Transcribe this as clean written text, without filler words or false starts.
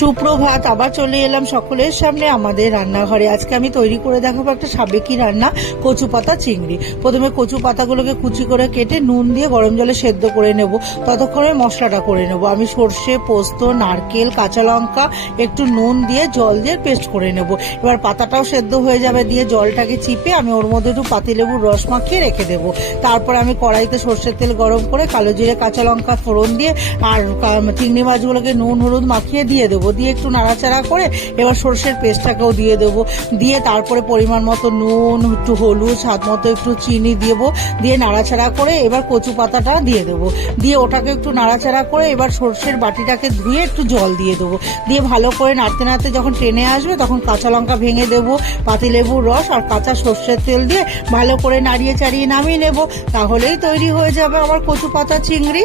সুপ্রভাত, আবার চলে এলাম সকলের সামনে আমাদের রান্নাঘরে। আজকে আমি তৈরি করে দেখাবো একটা সাবেকি রান্না, কচু পাতা চিংড়ি। প্রথমে কচু পাতাগুলোকে কুচি করে কেটে নুন দিয়ে গরম জলে সেদ্ধ করে নেব। ততক্ষণে মশলাটা করে নেব। আমি সর্ষে, পোস্ত, নারকেল, কাঁচা লঙ্কা, একটু নুন দিয়ে জল দিয়ে পেস্ট করে নেব। এবার পাতাটাও সেদ্ধ হয়ে যাবে, দিয়ে জলটাকে চিপে আমি ওর মধ্যে একটু পাতিলেবুর রস মাখিয়ে রেখে দেবো। তারপর আমি কড়াইতে সর্ষের তেল গরম করে কালো জিরে, কাঁচা লঙ্কা ফোড়ন দিয়ে আর চিংড়ি মাছগুলোকে নুন হলুদ মাখিয়ে দিয়ে দেবো। দিয়ে একটু নাড়াচাড়া করে এবার সর্ষের পেস্টটাকেও দিয়ে দেবো। দিয়ে তারপরে পরিমাণ মতো নুন, একটু হলুদ, স্বাদ মতো একটু চিনি দেবো। দিয়ে নাড়াচাড়া করে এবার কচু পাতাটা দিয়ে দেবো। দিয়ে ওটাকে একটু নাড়াচাড়া করে এবার সর্ষের বাটিটাকে ধুয়ে একটু জল দিয়ে দেবো। দিয়ে ভালো করে নাড়তে নাড়তে যখন টেনে আসবে তখন কাঁচা লঙ্কা ভেঙে দেবো, পাতিলেবুর রস আর কাঁচা সর্ষের তেল দিয়ে ভালো করে নাড়িয়ে চাড়িয়ে নামিয়ে নেব। তাহলেই তৈরি হয়ে যাবে আমার কচু পাতা চিংড়ি।